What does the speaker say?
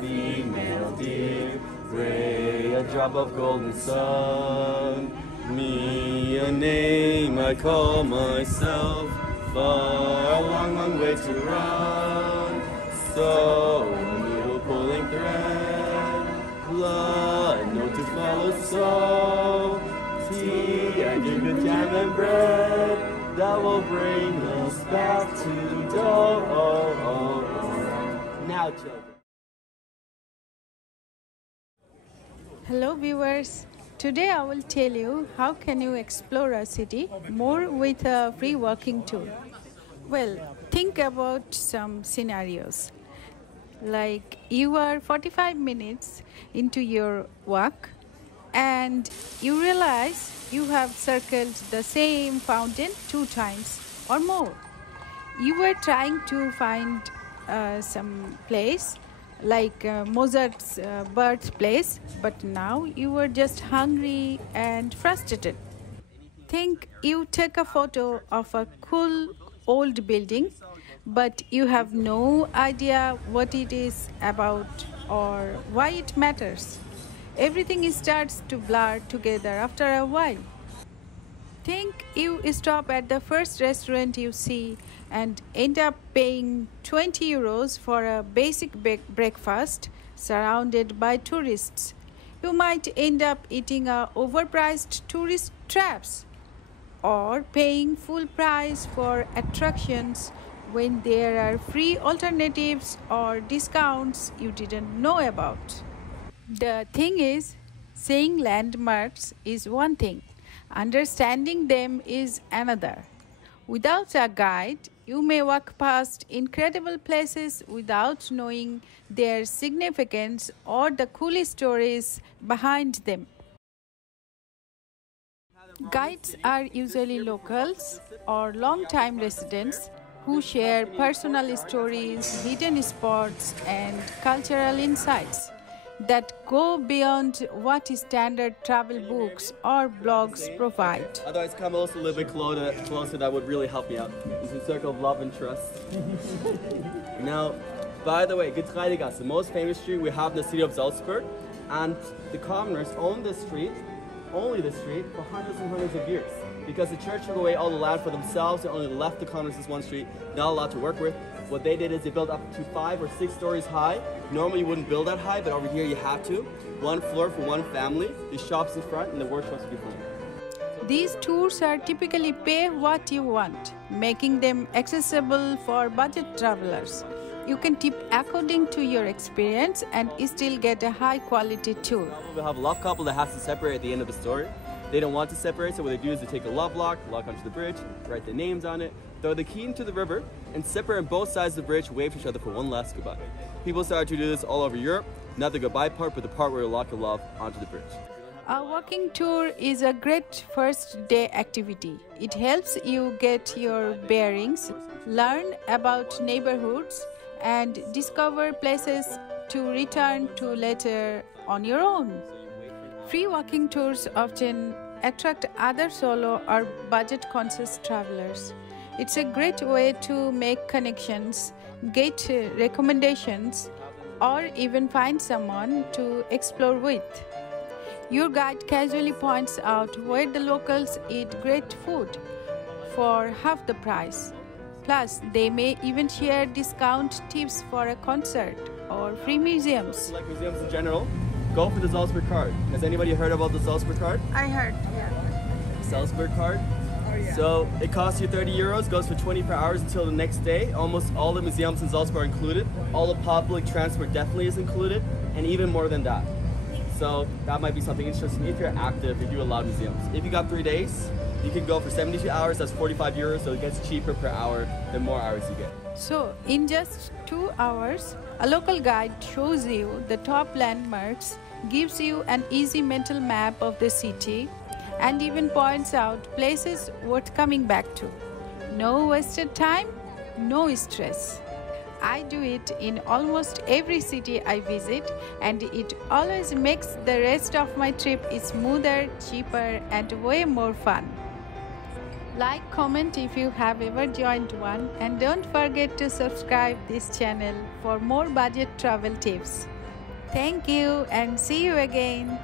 female deep, gray, a drop of golden sun. Me a name I call myself, far a long, long way to run. So a needle pulling thread, blood, no to follow, so tea and your good jam and bread that will bring us back to door. Now, children. Hello viewers, today I will tell you how can you explore a city more with a free walking tour. Well, think about some scenarios. Like you are 45 minutes into your walk and you realize you have circled the same fountain 2 times or more. You were trying to find some place like Mozart's birthplace, but now you were just hungry and frustrated. Think you take a photo of a cool old building, but you have no idea what it is about or why it matters. Everything starts to blur together after a while. Think you stop at the first restaurant you see and end up paying 20 euros for a basic breakfast surrounded by tourists. You might end up eating overpriced tourist traps or paying full price for attractions when there are free alternatives or discounts you didn't know about. The thing is, seeing landmarks is one thing. Understanding them is another. Without a guide, you may walk past incredible places without knowing their significance or the cool stories behind them. Guides are usually locals or long-time residents who share personal stories, hidden spots, and cultural insights that go beyond what standard travel books or blogs provide. Otherwise, come also a little bit closer, that would really help me out. It's a circle of love and trust. Now, by the way, Getreidegasse, the most famous street we have in the city of Salzburg, and the commoners own this street, only this street, for hundreds and hundreds of years. Because the church took away all the land for themselves and only left the commoners this one street, not allowed to work with. What they did is they built up to 5 or 6 stories high. Normally you wouldn't build that high, but over here you have to. 1 floor for 1 family, the shops in front and the workshops behind. These tours are typically pay what you want, making them accessible for budget travelers. You can tip according to your experience and still get a high quality tour. We have a love couple that has to separate at the end of the story. They don't want to separate, so what they do is they take a love lock onto the bridge, write their names on it, throw the key into the river, and separate on both sides of the bridge, wave to each other for one last goodbye. People started to do this all over Europe, not the goodbye part, but the part where you lock your love onto the bridge. A walking tour is a great first day activity. It helps you get your bearings, learn about neighborhoods, and discover places to return to later on your own. Free walking tours often attract other solo or budget-conscious travelers. It's a great way to make connections, get recommendations, or even find someone to explore with. Your guide casually points out where the locals eat great food for half the price. Plus, they may even share discount tips for a concert or free museums. Like museums in general, go for the Salzburg card. Has anybody heard about the Salzburg card? I heard, yeah. Salzburg card? Oh, yeah. So it costs you 30 euros, goes for 24 hours until the next day. Almost all the museums in Salzburg are included. All the public transport definitely is included, and even more than that. So that might be something interesting if you're active, if you do a lot of museums. If you got 3 days, you can go for 72 hours, that's 45 euros, so it gets cheaper per hour the more hours you get. So in just 2 hours, a local guide shows you the top landmarks, gives you an easy mental map of the city, and even points out places worth coming back to. No wasted time, no stress. I do it in almost every city I visit, and it always makes the rest of my trip smoother, cheaper, and way more fun. Like, comment if you have ever joined one, and don't forget to subscribe this channel for more budget travel tips. Thank you and see you again.